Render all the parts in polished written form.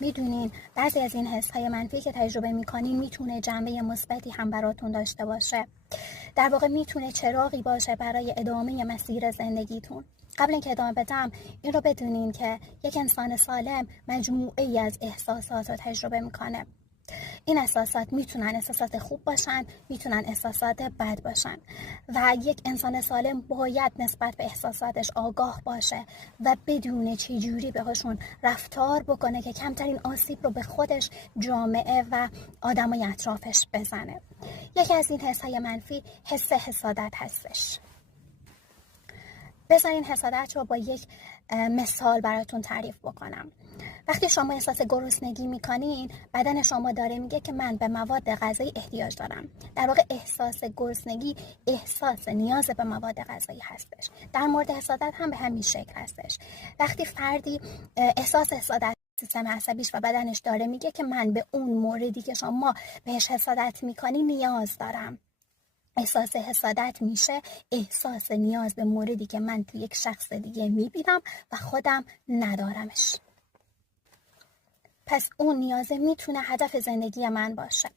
میدونین بعضی از این حس‌های منفی که تجربه میکنین میتونه جنبه مثبتی هم براتون داشته باشه. در واقع میتونه چراغی باشه برای ادامه مسیر زندگیتون. قبل اینکه ادامه بدم این رو بدونین که یک انسان سالم مجموعه‌ای از احساسات رو تجربه میکنه. این احساسات میتونن احساسات خوب باشن، میتونن احساسات بد باشن و یک انسان سالم باید نسبت به احساساتش آگاه باشه و بدونه چه جوری بهشون رفتار بکنه که کمترین آسیب رو به خودش، جامعه و آدمای اطرافش بزنه. یکی از این حس‌های منفی حس حسادت هستش. بذارین حسادت رو با یک مثال براتون تعریف بکنم. وقتی شما احساس گرسنگی میکنین، بدن شما داره میگه که من به مواد غذایی احتیاج دارم. در واقع احساس گرسنگی احساس نیاز به مواد غذایی هستش. در مورد حسادت هم به همین شکل هستش. وقتی فردی احساس حسادت سیستم عصبیش و بدنش داره میگه که من به اون موردی که شما بهش حسادت میکنی نیاز دارم. احساس حسادت میشه احساس نیاز به موردی که من تو یک شخص دیگه میبینم و خودم ندارمش. پس اون نیازه میتونه هدف زندگی من باشه.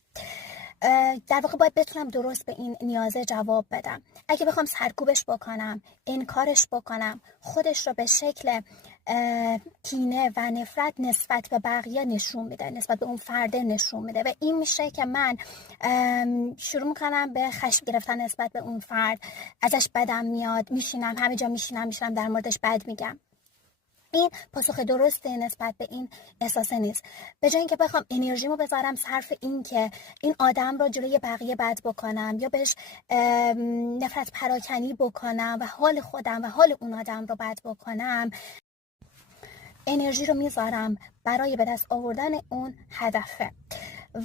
در واقع باید بتونم درست به این نیازه جواب بدم. اگه بخوام سرکوبش بکنم، انکارش بکنم، خودش رو به شکل کینه و نفرت نسبت به بقیه نشون میده، نسبت به اون فرده نشون میده و این میشه که من شروع میکنم به خشم گرفتن نسبت به اون فرد. ازش بدم میاد، میشینم همه جا میشینم در موردش بد میگم. این پاسخ درسته نسبت به این احساسه نیست. به جای اینکه بخوام انرژیمو بذارم صرف این که این آدم رو جلوی بقیه بد بکنم یا بهش نفرت پراکنی بکنم و حال خودم و حال اون آدم رو بد بکنم، انرژی رو میذارم برای به دست آوردن اون هدفه.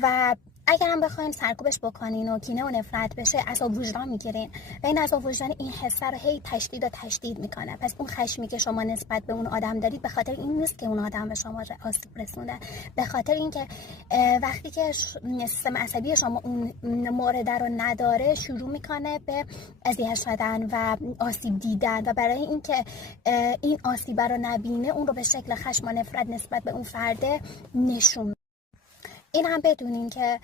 و اگر هم بخواین سرکوبش بکنین و کینه و نفرت بشه، عذاب وجدان میگیرین و این عذاب وجدان این حسه رو هی تشدید میکنه. پس اون خشمی که شما نسبت به اون آدم دارید به خاطر این نیست که اون آدم به شما آسیب رسونده، به خاطر اینکه وقتی که سیستم عصبی شما اون مورد رو نداره شروع میکنه به اذیت شدن و آسیب دیدن و برای اینکه این آسیب رو نبینه اون رو به شکل خشم و نفرت نسبت به اون فرده نشون. این هم بدونین که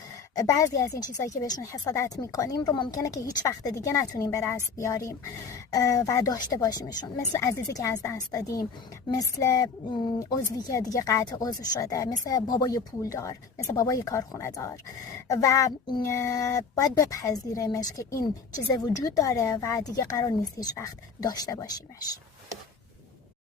بعضی از این چیزهایی که بهشون حسادت میکنیم رو ممکنه که هیچ وقت دیگه نتونیم به دست بیاریم و داشته باشیمشون، مثل عزیزی که از دست دادیم، مثل عضوی که دیگه قطع عضو شده، مثل بابای پولدار، مثل بابای کارخونه دار و باید بپذیریمش که این چیز وجود داره و دیگه قرار نیست هیچ وقت داشته باشیمش.